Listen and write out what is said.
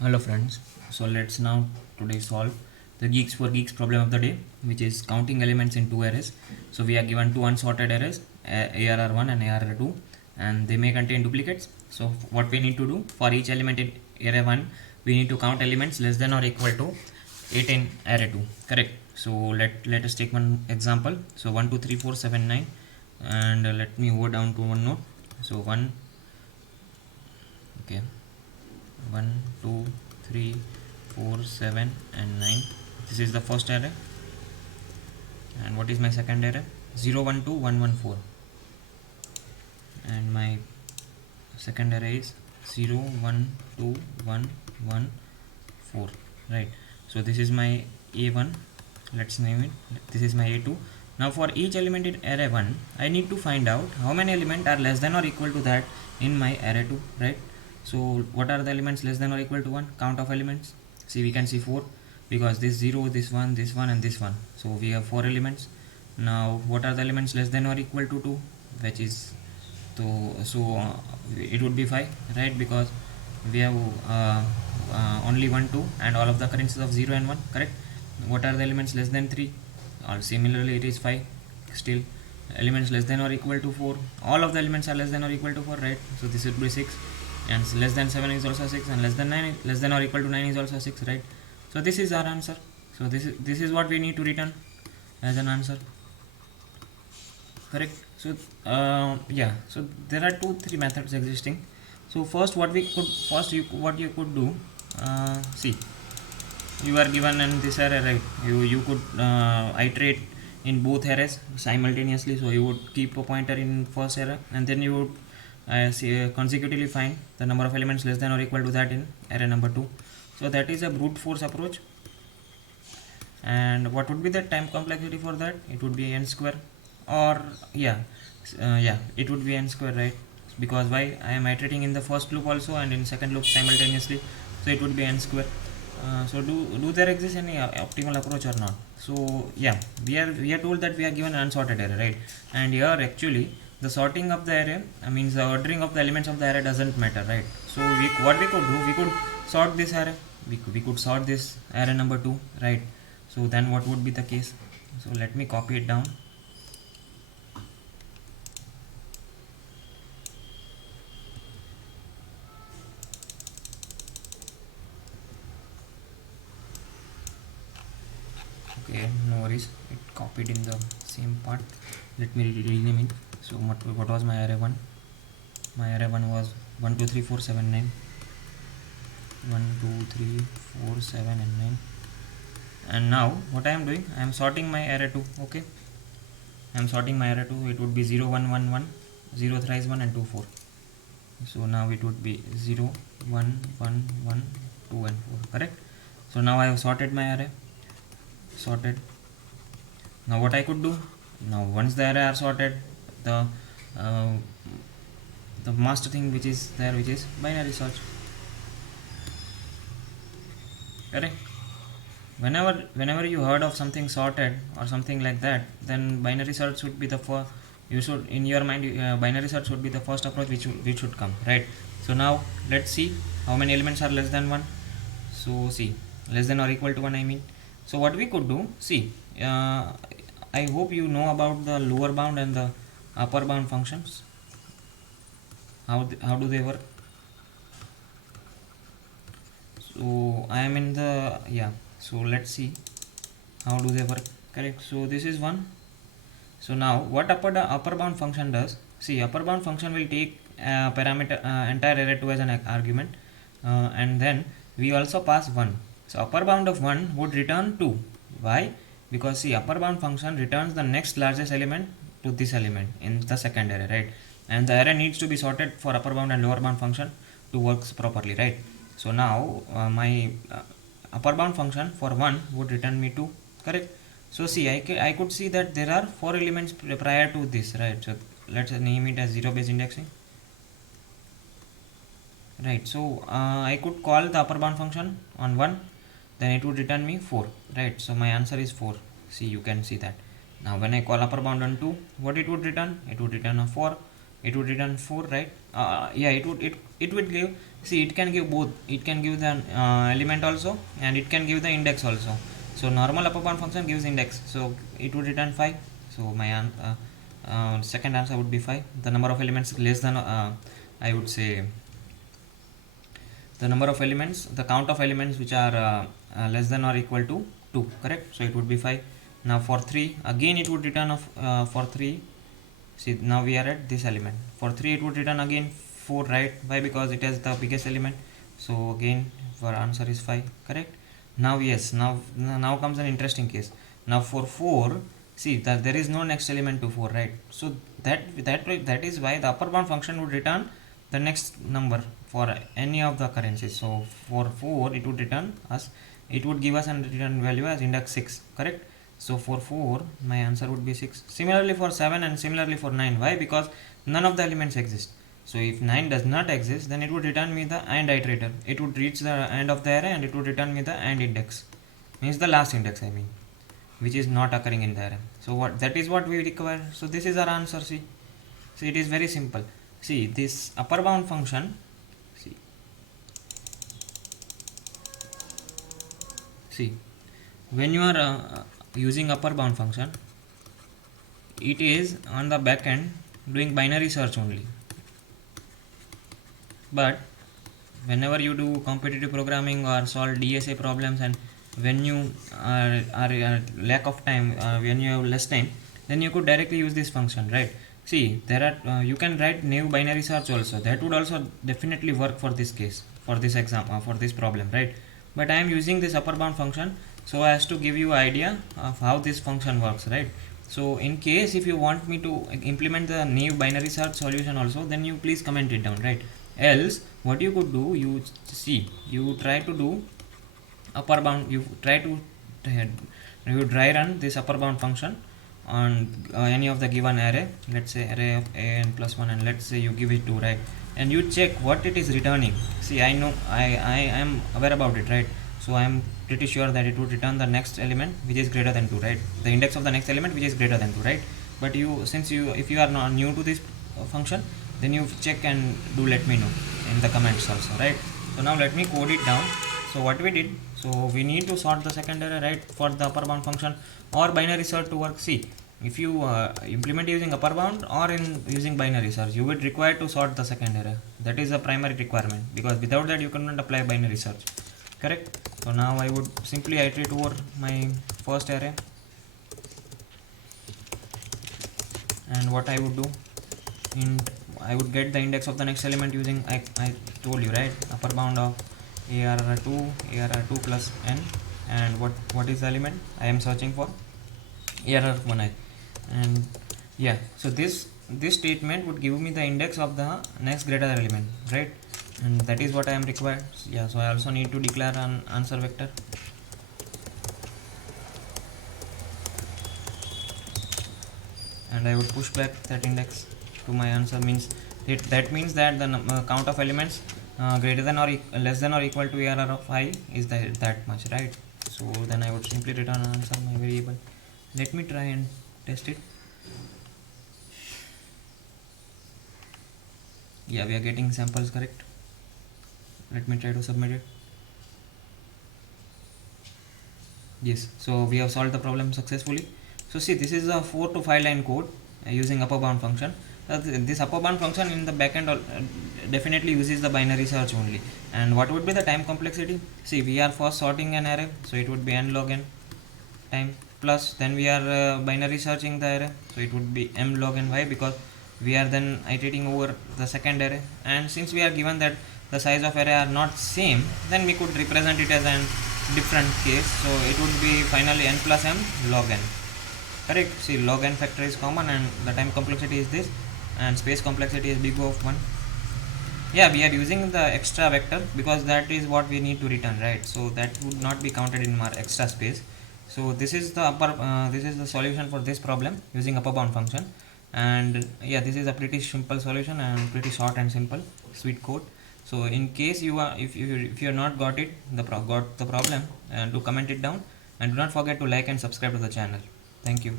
Hello friends, so let's now today solve the Geeks for Geeks problem of the day, which is counting elements in two arrays. So we are given two unsorted arrays, ARR1 and ARR2, and they may contain duplicates. So what we need to do for each element in array 1, we need to count elements less than or equal to 8 in array 2, correct? So let us take one example. So 1 2 3 4 7 9, and let me go down to one node. So 1, okay, 1 2 3 4 7 and 9. This is the first array. And what is my second array? 0 1 2 1 1 4. And my second array is 0 1 2 1 1 4, right? So this is my a1, let's name it. This is my a2. Now for each element in array 1, I need to find out how many elements are less than or equal to that in my array 2, right? So what are the elements less than or equal to 1? Count of elements. See, we can see 4 because this 0, this 1, this 1 and this one. So we have 4 elements. Now what are the elements less than or equal to 2? Which is it would be 5, right? Because we have only 1 2 and all of the occurrences of 0 and 1, correct? What are the elements less than 3? Or similarly it is 5. Still elements less than or equal to 4, all of the elements are less than or equal to 4, right? So this would be 6, and less than 7 is also 6, and less than 9 less than or equal to 9 is also 6, right? So this is our answer. So this is what we need to return as an answer, correct? So yeah, so there are 2 3 methods existing. So first what you could do, see, you are given in this array, right? You could iterate in both arrays simultaneously. So you would keep a pointer in first array, and then you would consecutively find the number of elements less than or equal to that in array number 2. So that is a brute force approach. And what would be the time complexity for that? It would be n square, or yeah, it would be n square, right? Because why? I am iterating in the first loop also and in second loop simultaneously, so it would be n square. So do there exist any optimal approach or not? So yeah, we are told that we are given an unsorted array, right? And here actually the sorting of the array, means the ordering of the elements of the array doesn't matter, right? So what we could do, we could sort this array. We could sort this array number 2, right? So then what would be the case? So let me copy it down. Okay, no worries, it copied in the same part. Let me rename it. So what was my array 1? My array 1 was 1 2 3 4 7 9. 1 2 3 4 7 and 9. And now what I am doing, I am sorting my array 2. Okay, I am sorting my array 2. It would be 0 1 1 1, 0 thrice 1 and 2 4. So now it would be 0 1 1 1 2 and 4, correct? So now I have sorted my array. Sorted. Now what I could do, now once the array are sorted, the uh, the master thing which is there, which is binary search, correct? Whenever you heard of something sorted or something like that, then binary search should be the first. You should, in your mind, binary search would be the first approach which should come, right? So now let's see how many elements are less than 1. So see, less than or equal to 1, I mean. So what we could do, see, I hope you know about the lower bound and the upper bound functions. How do they work? So I am in the, yeah, so let's see how do they work, correct? So this is one. So now what upper bound function does, see, upper bound function will take parameter entire array 2 as an argument, and then we also pass 1. So upper bound of 1 would return 2. Why? Because see, upper bound function returns the next largest element to this element in the second array, right? And the array needs to be sorted for upper bound and lower bound function to work properly, right? So now my upper bound function for 1 would return me 2, correct? So see, I could see that there are 4 elements prior to this, right? So let's name it as 0 based indexing, right? So I could call the upper bound function on 1, then it would return me 4, right? So my answer is 4. See, you can see that. Now when I call upper bound on 2, what it would return? It would return a 4. it would return 4, right? Yeah, it would give, see, it can give both. It can give the element also, and it can give the index also. So normal upper bound function gives index, so it would return 5. So my second answer would be 5. The number of elements less than I would say the number of elements, the count of elements which are less than or equal to 2, correct? So it would be 5. Now for 3, again it would return of for 3. See, now we are at this element. For 3 it would return again 4, right? Why? Because it has the biggest element. So again our answer is 5, correct? Now yes, now comes an interesting case. Now for 4, see that there is no next element to 4, right? So that is why the upper bound function would return the next number for any of the occurrences. So for 4 it would return us, it would give us a return value as index 6, correct? So for 4 my answer would be 6. Similarly for 7 and similarly for 9. Why? Because none of the elements exist. So if 9 does not exist, then it would return me the AND iterator. It would reach the end of the array and it would return me the AND index, means the last index, I mean, which is not occurring in the array. So what, that is what we require. So this is our answer. See, it is very simple. See, this upper bound function, see when you are using upper bound function, it is on the back end doing binary search only. But whenever you do competitive programming or solve DSA problems, and when you are lack of time, when you have less time, then you could directly use this function, right? See, there are you can write naive binary search also. That would also definitely work for this case, for this example, for this problem, right? But I am using this upper bound function so as to give you idea of how this function works, right? So in case if you want me to implement the naive binary search solution also, then you please comment it down, right? Else what you could do, you see, you try to do upper bound, you try to you dry run this upper bound function on any of the given array. Let's say array of an plus 1, and let's say you give it 2, right? And you check what it is returning. See, I know I am aware about it, right? So I am pretty sure that it would return the next element which is greater than 2, right? The index of the next element which is greater than 2, right? But you, since you, if you are not new to this function, then you check and do let me know in the comments also, right? So now let me code it down. So what we did, so we need to sort the second array, right, for the upper bound function or binary search to work. See, if you implement using upper bound or in using binary search, you would require to sort the second array. That is a primary requirement, because without that you cannot apply binary search, correct? So now I would simply iterate over my first array, and what I would do, I would get the index of the next element using, I told you, right, upper bound of arr2 plus n, and what is the element I am searching for? arr1i. And yeah, so this statement would give me the index of the next greater element, right? And that is what I am required. Yeah, so I also need to declare an answer vector, and I would push back that index to my answer. Means that means that the count of elements greater than or less than or equal to arr of I is that much, right? So then I would simply return an answer, my variable. Let me try and test it. Yeah, we are getting samples, correct? Let me try to submit it. Yes, so we have solved the problem successfully. So see, this is a 4 to 5 line code using upper bound function. This upper bound function in the backend definitely uses the binary search only. And what would be the time complexity? See, we are first sorting an array, so it would be n log n time, plus then we are binary searching the array, so it would be m log n. Why? Because we are then iterating over the second array, and since we are given that the size of array are not same, then we could represent it as an different case. So it would be finally n plus m log n, correct? See, log n factor is common, and the time complexity is this, and space complexity is big O of 1. Yeah, we are using the extra vector because that is what we need to return, right? So that would not be counted in our extra space. So this is the this is the solution for this problem using upper bound function. And yeah, this is a pretty simple solution and pretty short and simple, sweet code. So in case you are, if you have not got it, got the problem, do comment it down, and do not forget to like and subscribe to the channel. Thank you.